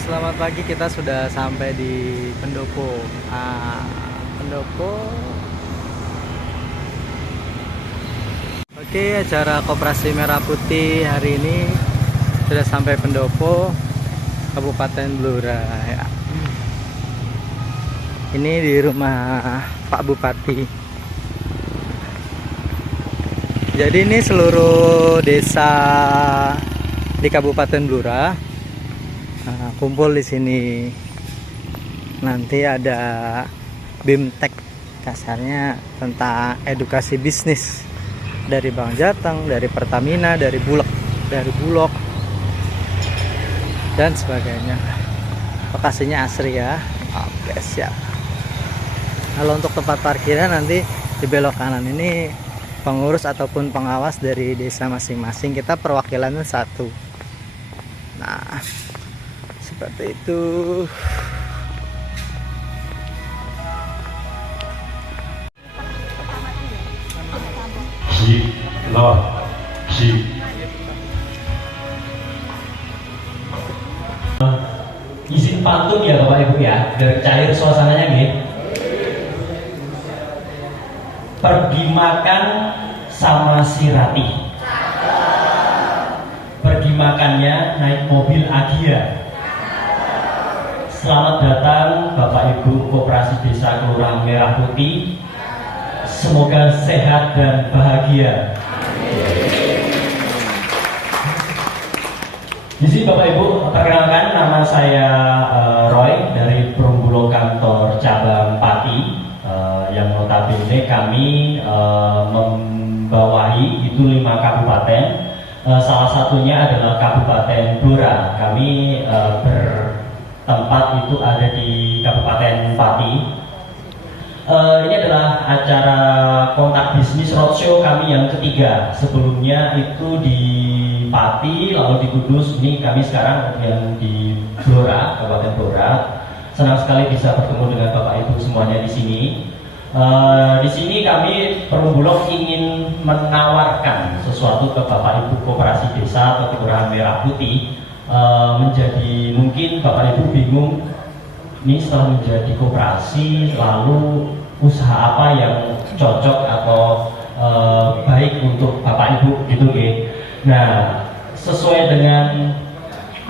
selamat pagi. Kita sudah sampai di Pendopo. Pendopo. Oke, acara Koperasi Merah Putih hari ini sudah sampai Pendopo, Kabupaten Blora. Ya. Ini di rumah Pak Bupati. Jadi ini seluruh desa di Kabupaten Blora kumpul di sini. Nanti ada BIMTEK, kasarnya tentang edukasi bisnis dari Bank Jateng, dari Pertamina, dari Bulog dan sebagainya. Lokasinya asri ya. Oke, siap. Kalau untuk tempat parkirnya nanti di belok kanan ini pengurus ataupun pengawas dari desa masing-masing. Kita perwakilannya satu. Nah, seperti itu. Izin pantun ya Bapak Ibu ya, biar cair suasananya nih. Pergi makan sama si Ratih. Pergi makannya naik mobil Agia. Selamat datang Bapak Ibu Koperasi Desa Kelurahan Merah Putih. Semoga sehat dan bahagia. Di sini Bapak Ibu, perkenalkan nama saya Roy dari Perumbulok Kantor Cabang Pati. Yang notabene kami membawahi itu 5 kabupaten. Salah satunya adalah Kabupaten Blora. Kami bertempat itu ada di Kabupaten Pati. Ini adalah acara kontak bisnis roadshow kami yang ketiga. Sebelumnya itu di Pati, lalu di Kudus. Ini kami sekarang yang di Blora, Kabupaten Blora. Senang sekali bisa bertemu dengan Bapak Ibu semuanya di sini. Di sini kami Perumbulok ingin menawarkan sesuatu ke Bapak Ibu Koperasi Desa atau Kelurahan Merah Putih. Menjadi mungkin Bapak Ibu bingung, ini setelah menjadi koperasi lalu usaha apa yang cocok atau baik untuk Bapak Ibu gitu ya. Nah, sesuai dengan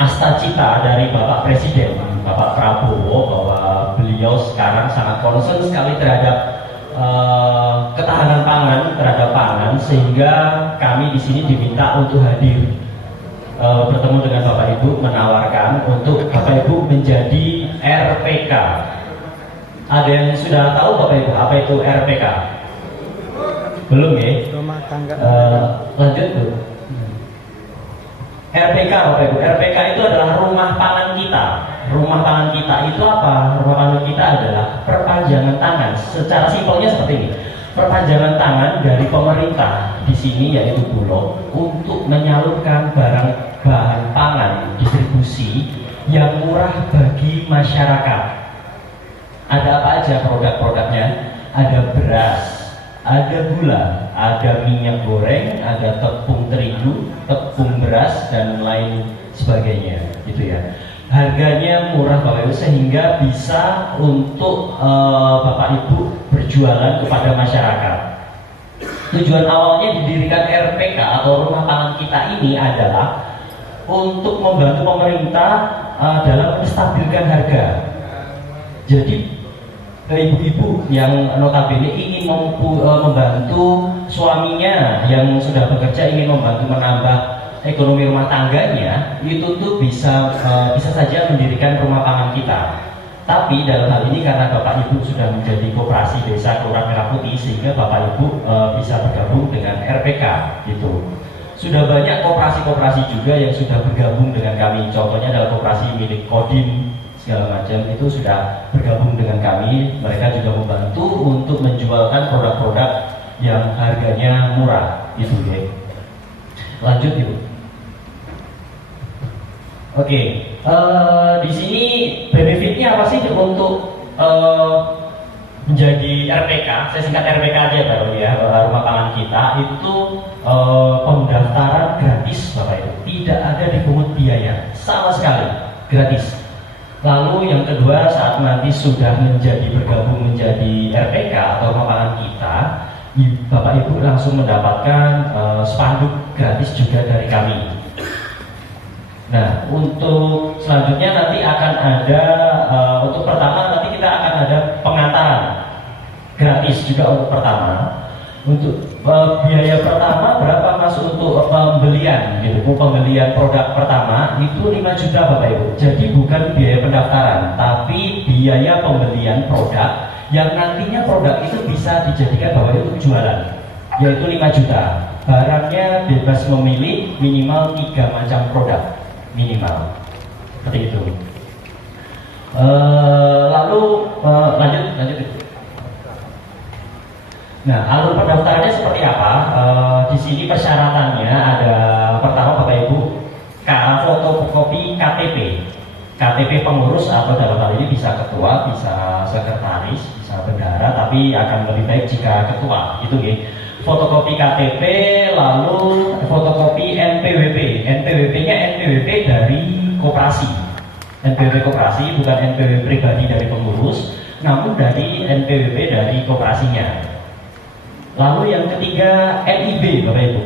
asta cita dari Bapak Presiden Bapak Prabowo bahwa beliau sekarang sangat concern sekali terhadap ketahanan pangan, terhadap pangan, sehingga kami di sini diminta untuk hadir bertemu dengan Bapak Ibu, menawarkan untuk Bapak Ibu menjadi RPK. Ada yang sudah tahu Bapak Ibu apa itu RPK? Belum ya? Rumah tangga. Lanjut tuh. RPK Bapak Ibu, RPK itu adalah rumah pangan kita. Rumah pangan kita itu apa? Rumah pangan kita adalah perpanjangan tangan. Secara simpelnya seperti ini. Perpanjangan tangan dari pemerintah di sini yaitu Bulog untuk menyalurkan bahan pangan distribusi yang murah bagi masyarakat. Ada apa aja produk-produknya? Ada beras, ada gula, ada minyak goreng, ada tepung terigu, tepung beras, dan lain sebagainya, gitu ya. Harganya murah Bapak Ibu sehingga bisa untuk Bapak Ibu berjualan kepada masyarakat. Tujuan awalnya didirikan RPK atau Rumah Pangan Kita ini adalah untuk membantu pemerintah dalam menstabilkan harga. Jadi ibu-ibu yang notabene ingin membantu suaminya yang sudah bekerja, ingin membantu menambah ekonomi rumah tangganya, itu tuh bisa saja mendirikan Rumah Pangan Kita. Tapi dalam hal ini karena Bapak Ibu sudah menjadi koperasi desa Kelurahan Merah Putih, sehingga Bapak Ibu bisa bergabung dengan RPK gitu. Sudah banyak koperasi-koperasi juga yang sudah bergabung dengan kami. Contohnya adalah koperasi milik Kodim segala macam itu sudah bergabung dengan kami. Mereka juga membantu untuk menjualkan produk-produk yang harganya murah gitu ya. Lanjut yuk. Oke, di sini benefitnya apa sih untuk menjadi RPK? Saya singkat RPK aja baru ya. Rumah Pangan Kita itu pendaftaran gratis Bapak Ibu, tidak ada dipungut biaya sama sekali, gratis. Lalu yang kedua, saat nanti sudah bergabung menjadi RPK atau rumah pangan kita, Bapak Ibu langsung mendapatkan spanduk gratis juga dari kami. Nah, untuk selanjutnya nanti akan ada, untuk pertama nanti kita akan ada pengantaran gratis juga untuk pertama. Untuk biaya pertama berapa Mas untuk pembelian gitu, pembelian produk pertama itu 5 juta Bapak Ibu. Jadi bukan biaya pendaftaran, tapi biaya pembelian produk yang nantinya produk itu bisa dijadikan Bapak Ibu untuk jualan, yaitu 5 juta. Barangnya bebas memilih minimal 3 macam produk minimal, seperti itu. Lalu lanjut. Nah, alur pendaftarannya seperti apa? Di sini persyaratannya ada pertama Bapak Ibu fotokopi KTP pengurus atau dalam hal ini bisa ketua, bisa sekretaris, bisa bendahara, tapi akan lebih baik jika ketua. Itu ya. Fotokopi KTP, lalu fotokopi NPWP. NPWP-nya NPWP dari koperasi. NPWP koperasi bukan NPWP pribadi dari pengurus, namun dari NPWP dari koperasinya. Lalu yang ketiga NIB Bapak Ibu.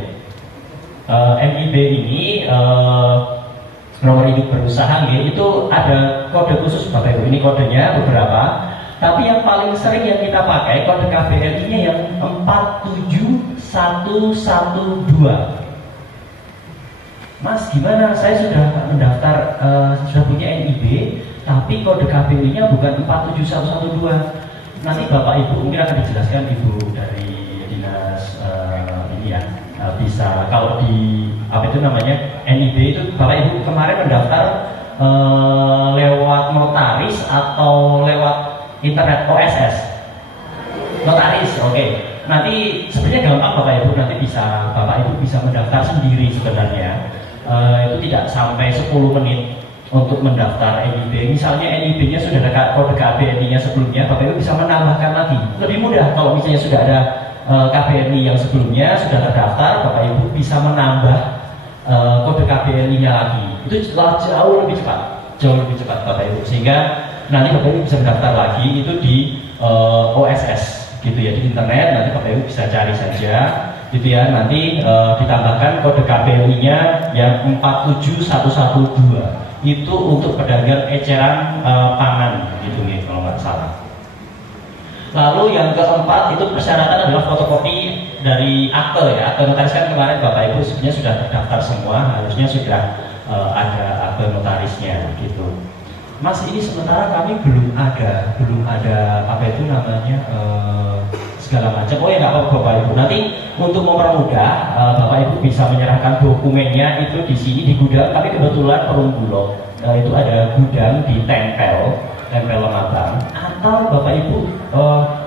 NIB ini nomor induk berusaha itu ada kode khusus Bapak Ibu. Ini kodenya beberapa, tapi yang paling sering yang kita pakai kode KBRI-nya yang 47112. Mas, gimana? Saya sudah mendaftar, sudah punya NIB, tapi kode KBRI-nya bukan 47112. Nanti Bapak Ibu mungkin akan dijelaskan Ibu dari bisa kalau di apa itu namanya NIB itu Bapak Ibu kemarin mendaftar lewat notaris atau lewat internet OSS notaris, oke. Nanti sebenarnya gampang Bapak Ibu, nanti Bapak Ibu bisa mendaftar sendiri sebenarnya. Itu tidak sampai 10 menit untuk mendaftar NIB. Misalnya NIB-nya sudah ada kode KBRI-nya sebelumnya, Bapak Ibu bisa menambahkan lagi. Lebih mudah kalau misalnya sudah ada KBRI yang sebelumnya sudah terdaftar, Bapak Ibu bisa menambah kode KBRI-nya lagi. Itu jauh lebih cepat Bapak Ibu, sehingga nanti Bapak Ibu bisa mendaftar lagi itu di OSS gitu ya, di internet. Nanti Bapak Ibu bisa cari saja gitu ya, nanti ditambahkan kode KBRI-nya yang 47112 itu untuk pedagang eceran pangan gitu nih kalau nggak salah. Lalu yang keempat itu persyaratan adalah fotokopi dari akte ya. Akte notaris kan kemarin Bapak Ibu sebenarnya sudah terdaftar semua, harusnya sudah ada akte notarisnya gitu. Mas, ini sementara kami belum ada apa itu namanya segala macam. Oh ya nggak apa-apa Bapak Ibu. Nanti untuk mempermudah Bapak Ibu bisa menyerahkan dokumennya itu di sini di gudang. Tapi kebetulan Perum Bulog itu ada gudang di Tempel Lemabang, atau Bapak Ibu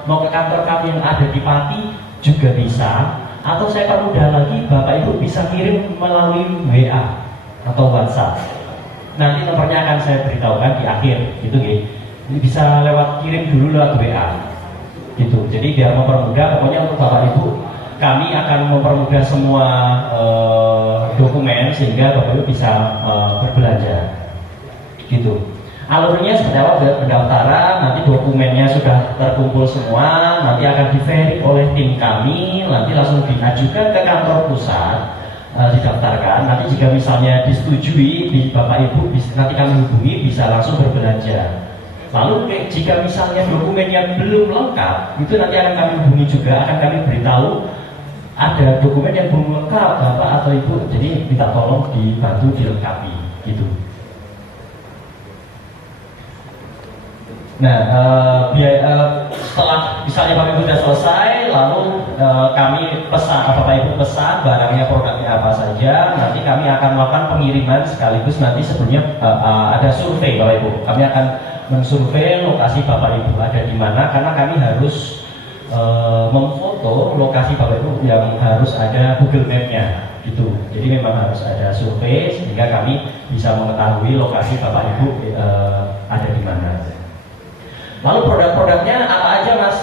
mau ke kantor kami yang ada di Pati juga bisa, atau saya permudah lagi Bapak Ibu bisa kirim melalui WA atau WhatsApp. Nanti nomornya akan saya beritahukan di akhir gitu ya. Bisa lewat kirim dulu lewat WA gitu. Jadi biar mempermudah, pokoknya untuk Bapak Ibu kami akan mempermudah semua dokumen sehingga Bapak Ibu bisa berbelanja gitu. Alurnya seperti apa? Pendaftaran, nanti dokumennya sudah terkumpul semua, nanti akan di-verify oleh tim kami, nanti langsung diajukan ke kantor pusat, didaftarkan. Nanti jika misalnya disetujui di Bapak Ibu, nanti kami hubungi, bisa langsung berbelanja. Lalu jika misalnya dokumennya belum lengkap, itu nanti akan kami hubungi juga, akan kami beritahu ada dokumen yang belum lengkap Bapak atau Ibu, jadi minta tolong dibantu dilengkapi gitu. Nah, setelah misalnya Bapak Ibu sudah selesai, lalu kami pesan, Bapak Ibu pesan barangnya, produknya apa saja, nanti kami akan melakukan pengiriman sekaligus nanti sebelumnya ada survei Bapak Ibu. Kami akan mensurvei lokasi Bapak Ibu ada di mana, karena kami harus memfoto lokasi Bapak Ibu yang harus ada Google Map-nya gitu. Jadi memang harus ada survei sehingga kami bisa mengetahui lokasi Bapak Ibu ada di mana. Lalu produk-produknya apa aja Mas?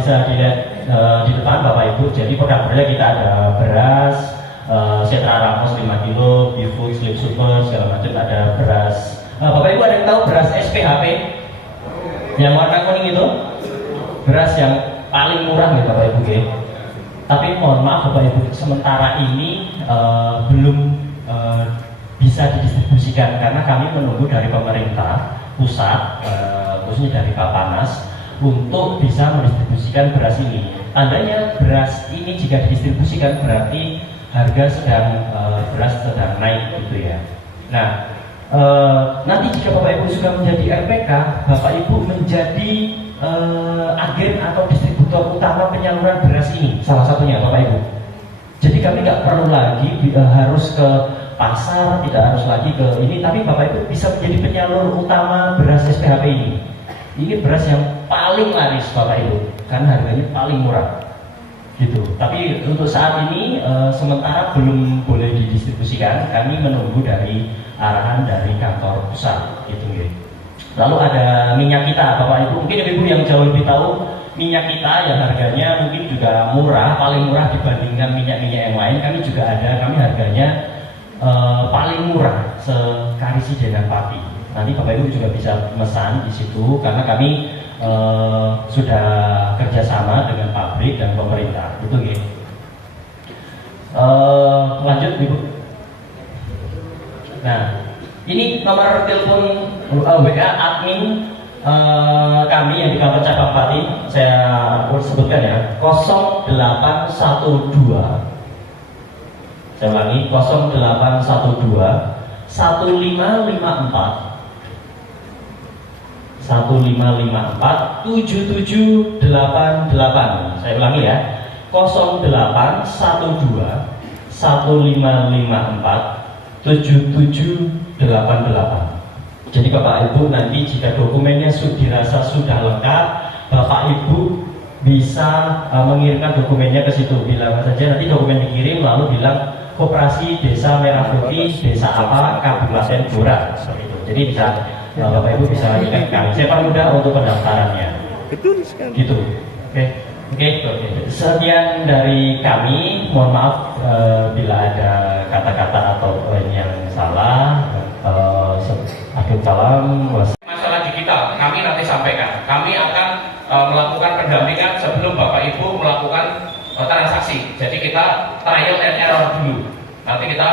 Bisa dilihat di depan Bapak Ibu. Jadi produk-produknya kita ada beras, Setra Ramos 5 kg, Bifood, Sleep Super, segala macam. Ada beras. Bapak Ibu ada yang tahu beras Yang warna kuning itu beras yang paling murah nih Bapak Ibu ya. Tapi mohon maaf Bapak Ibu, sementara ini belum bisa didistribusikan karena kami menunggu dari pemerintah pusat, khususnya dari Bapanas, untuk bisa mendistribusikan beras ini. Tandanya beras ini jika didistribusikan berarti harga beras sedang naik gitu ya. Nah, nanti jika Bapak Ibu sudah menjadi RPK, Bapak Ibu menjadi agen atau distributor utama penyaluran beras ini, salah satunya Bapak Ibu. Jadi kami nggak perlu lagi harus ke pasar, tidak harus lagi ke ini, tapi Bapak Ibu bisa menjadi penyalur utama beras SPHP ini. Ini beras yang paling laris Bapak Ibu, karena harganya paling murah. Gitu. Tapi untuk saat ini sementara belum boleh didistribusikan. Kami menunggu dari arahan dari kantor pusat gitu ya. Lalu ada minyak kita Bapak Ibu, mungkin Ibu yang jauh lebih tahu minyak kita yang harganya mungkin juga murah, paling murah dibandingkan minyak-minyak yang lain. Kami juga ada, kami harganya paling murah sekarisi dengan pati. Nanti Bapak Ibu juga bisa memesan di situ karena kami sudah kerjasama dengan pabrik dan pemerintah, itu gitu. Lanjut Ibu. Nah, ini nomor telepon WA admin kami yang di kantor cabang Pati, saya sebutkan ya, 0812. Saya ulangi, 0812 1554 1554 7788. Saya ulangi ya, 0812 1554 7788. Jadi Bapak Ibu nanti jika dokumennya dirasa sudah lengkap, Bapak Ibu bisa mengirimkan dokumennya ke situ. Bilang saja nanti dokumen dikirim, lalu bilang Koperasi Desa Merah Putih, Desa apa, Kabupaten Blora. Jadi bisa Bapak Ibu bisa ingat kami. Saya permudah untuk pendaftarannya. Betul sekali. Gitu. Oke. Sekian dari kami. Mohon maaf bila ada kata-kata atau yang salah. Akhir salam. Masalah digital kami nanti sampaikan. Kami akan melakukan pendampingan sebelum Bapak Ibu melakukan transaksi. Jadi kita trial and error dulu. Nanti kita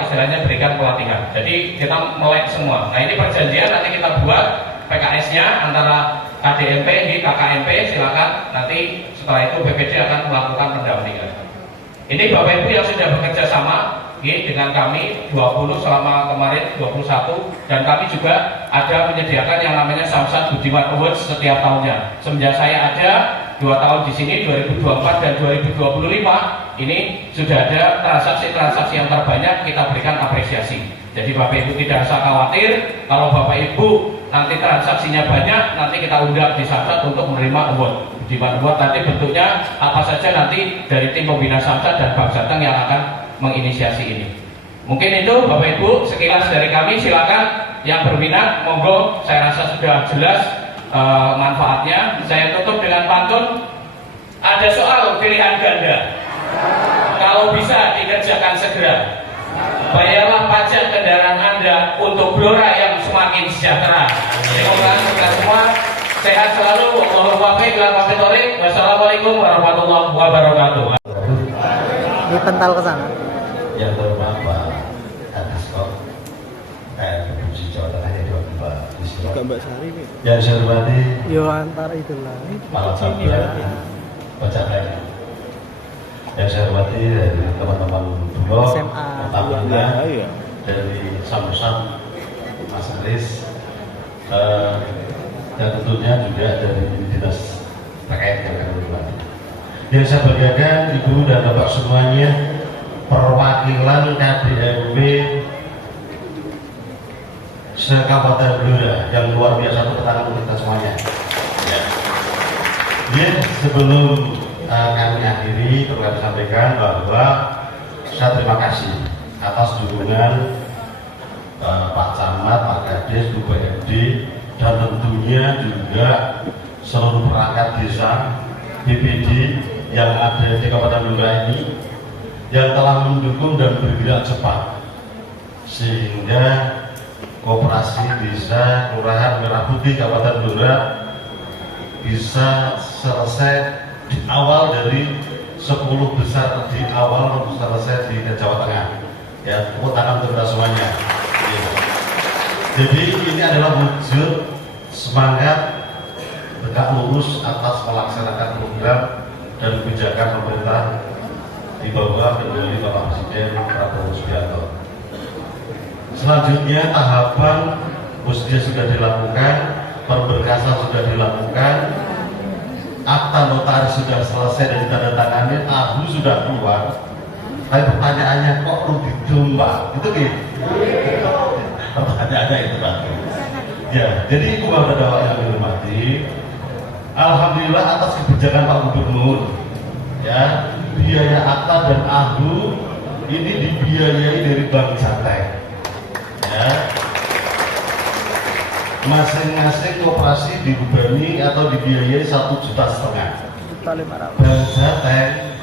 istilahnya berikan pelatihan. Jadi kita melek semua. Nah ini perjanjian nanti kita buat PKS-nya antara KDMP di KKMP. Silakan nanti setelah itu BPD akan melakukan pendampingan. Ini Bapak Ibu yang sudah bekerja sama dengan kami 20 selama kemarin 21, dan kami juga ada menyediakan yang namanya Samsat Budiman Awards setiap tahunnya. Semenjak saya ada 2 tahun di sini 2024 dan 2025 ini sudah ada transaksi-transaksi yang terbanyak, kita berikan apresiasi. Jadi Bapak Ibu tidak usah khawatir kalau Bapak Ibu nanti transaksinya banyak, nanti kita undang di Samsat untuk menerima award. Budiman Award nanti bentuknya apa saja nanti dari tim pembina Samsat dan Bank Jateng yang akan menginisiasi ini. Mungkin itu Bapak Ibu sekilas dari kami, silakan yang berminat monggo, saya rasa sudah jelas manfaatnya. Saya tutup dengan pantun. Ada soal pilihan ganda, kalau bisa dikerjakan segera. Bayarlah pajak kendaraan Anda untuk Blora yang semakin sejahtera. Semoga kita semua sehat selalu. Wassalamualaikum warahmatullahi wabarakatuh. Dipental ke sana. Yang terhormat Pak Kadiskop Provinsi Jawa Tengah yang Mbak Disco. Mbak Sari nih. Yang saya hormati Yo antara itulah. Kepala Cabang Pajak Daerah. Yang saya hormati dari teman-teman Bulog, SMA. Pertamina, Iya. dari Samsat, Mas Aris, dan tentunya juga dari dinas terkait yang kami hormati. Yang saya banggakan Ibu dan Bapak semuanya, perwakilan KDMP se-Kabupaten Blora yang luar biasa, untuk tangan kita semuanya. Ya, sebelum kami akhiri, perlu kami sampaikan bahwa saya terima kasih atas dukungan Pak Camat, Pak Kades, Bu BMD, dan tentunya juga seluruh perangkat desa BPD yang ada di Kabupaten Blora ini, yang telah mendukung dan bergerak cepat sehingga koperasi desa Kelurahan Merah Putih Kabupaten Blora bisa selesai di awal dari 10 besar di awal selesai di Jawa Tengah. Ya, tepuk tangan untuk kita semuanya. Ya. Jadi ini adalah wujud semangat tegak lurus atas melaksanakan program dan kebijakan pemerintah di bawah kendali Bapak Presiden Prabowo Subianto. Selanjutnya tahapan musdia sudah dilakukan, perberkasan sudah dilakukan, akta notaris sudah selesai dan ditandatangani, ahu sudah keluar. Tapi pertanyaannya kok rugi domba? Itu gitu. Pertanyaannya itu Pak. Ya, jadi Ibu Bapak dan Bapak yang dihormati, alhamdulillah atas kebijakan Pak Gubernur, ya, biaya akta dan ahu ini dibiayai dari Bank Jateng. Ya. Masing-masing koperasi dibebani atau dibiayai 1,5 juta. Bank Jateng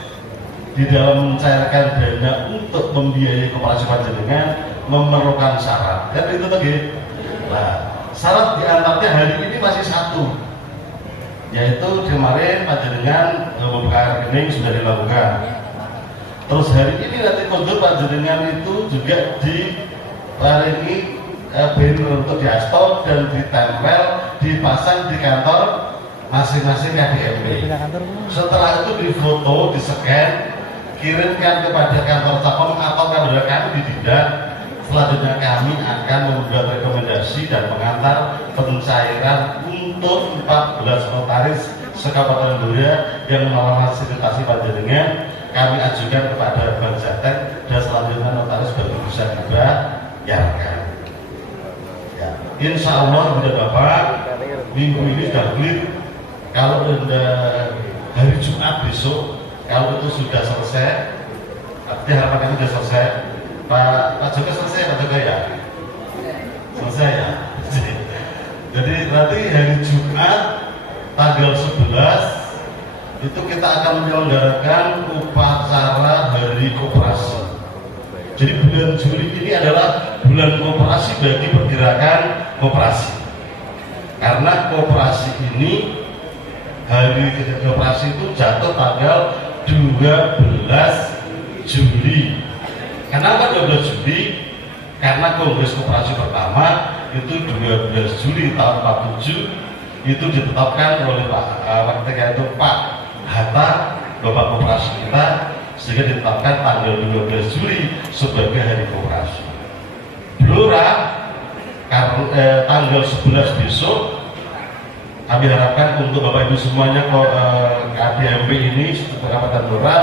di dalam mencairkan dana untuk membiayai koperasi panjenengan memerlukan syarat. Kan itu tadi. Nah, syarat diantaranya hari ini masih satu, yaitu kemarin panjenengan membuka rekening sudah dilakukan. Terus hari ini nanti kondur panjenengan itu juga diparingi banner untuk diastok dan ditempel, dipasang di kantor masing-masing KDMP. Setelah itu difoto, di-scan, kirimkan kepada kantor Capem atau kepada kami di Dindak. Selanjutnya kami akan membuat rekomendasi dan mengantar pencairan untuk 14 notaris se-Kabupaten Blora yang memfasilitasi panjenengan. Kami ajukan kepada Bank Jateng dan selanjutnya notaris baru bisa dibayarkan. Ya, insya Allah Bunda Bapak, minggu ini sudah clear. Kalau hari Jumat besok, kalau itu sudah selesai, artinya harapan kami sudah selesai. Pak Joko selesai, Pak Joko ya? Selesai ya? Jadi nanti hari Jumat tanggal 11 itu kita akan menyelenggarakan upacara Hari Koperasi. Jadi bulan Juli ini adalah bulan koperasi bagi pergerakan koperasi. Karena koperasi ini, Hari Koperasi itu jatuh tanggal 12 Juli. Kenapa 12 Juli? Karena Kongres Koperasi pertama itu 12 Juli tahun 47 itu ditetapkan oleh ketika itu Pak Hatta, Bapak Koperasi kita, sehingga ditetapkan tanggal 12 Juli sebagai Hari Koperasi. Blora tanggal 11 besok kami harapkan untuk Bapak Ibu semuanya KDMP ini Kabupaten Blora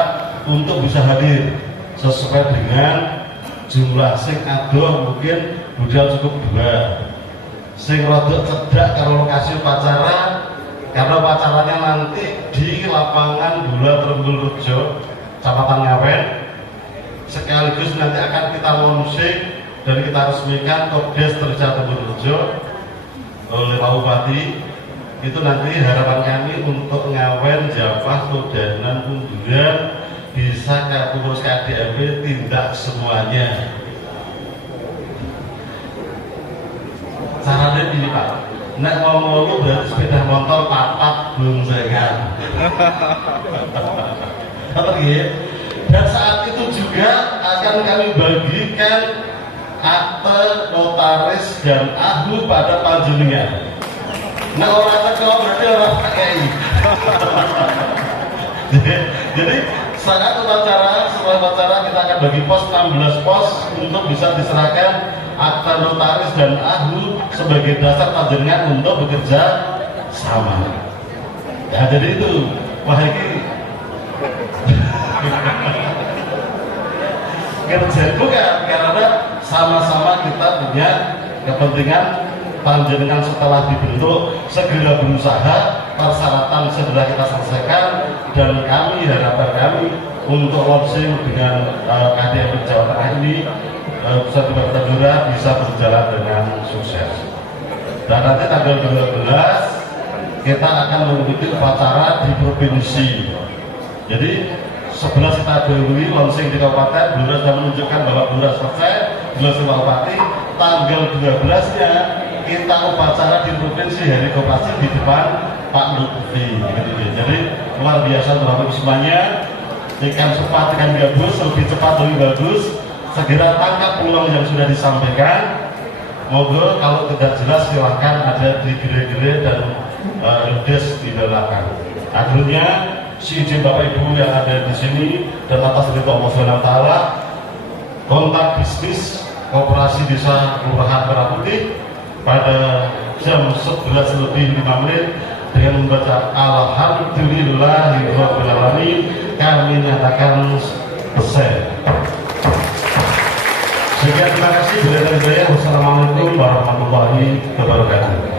untuk bisa hadir sesuai dengan jumlah sing adoh mungkin budal cukup 2 sing rodok cedak karo lokasi upacara, karena upacaranya nanti di lapangan bola Trembul Rejo Kecamatan Ngawen, sekaligus nanti akan kita launching dan kita resmikan Kopdes Desa Trembul Rejo oleh Pak Bupati. Itu nanti harapan kami untuk Ngawen, Javah, Kodanan, Kunduran bisa pengurus KDMP tindak semuanya. Caranya ini Pak, nek ngomong berarti sepeda motor papat boncengan. Dan saat itu juga akan kami bagikan akte notaris dan ahu pada panjenengan. Nah orang teko berarti orang pakai. Jadi saat upacara, setelah upacara kita akan bagi pos 16 pos untuk bisa diserahkan akta notaris dan ahu sebagai dasar panjenengan untuk bekerja sama. Ya jadi itu, wah ini kerja bukan, karena sama-sama kita punya kepentingan panjenengan setelah dibentuk segera berusaha, persyaratan segera kita selesaikan, dan kami harapan kami untuk launching dengan KDMP Jawa Tengah ini Pusat Kabupaten Blora bisa berjalan dengan sukses. Dan nanti tanggal 12 kita akan mengikuti upacara di provinsi. Jadi 11 kita dahului launching di kabupaten, Blora sudah menunjukkan bahwa Blora selesai, Blora Bupati, tanggal 12-nya kita upacara di provinsi hari koperasi di depan Pak Lutfi gitu. Jadi luar biasa Bapak semuanya, ikan cepat, ikan gabus, lebih cepat lebih bagus. Segera tangkap peluang yang sudah disampaikan. Moga kalau tidak jelas silahkan ada di gere-gere dan desk di belakang. Akhirnya si izin Bapak Ibu yang ada di sini dan atas perintah Allah Subhanahu wa taala, kontak bisnis Koperasi Desa Kelurahan Merah Putih pada jam 11:05 dengan membaca Alhamdulillahirabbil alamin, kami nyatakan selesai. Sekian, terima kasih. Wassalamualaikum warahmatullahi wabarakatuh.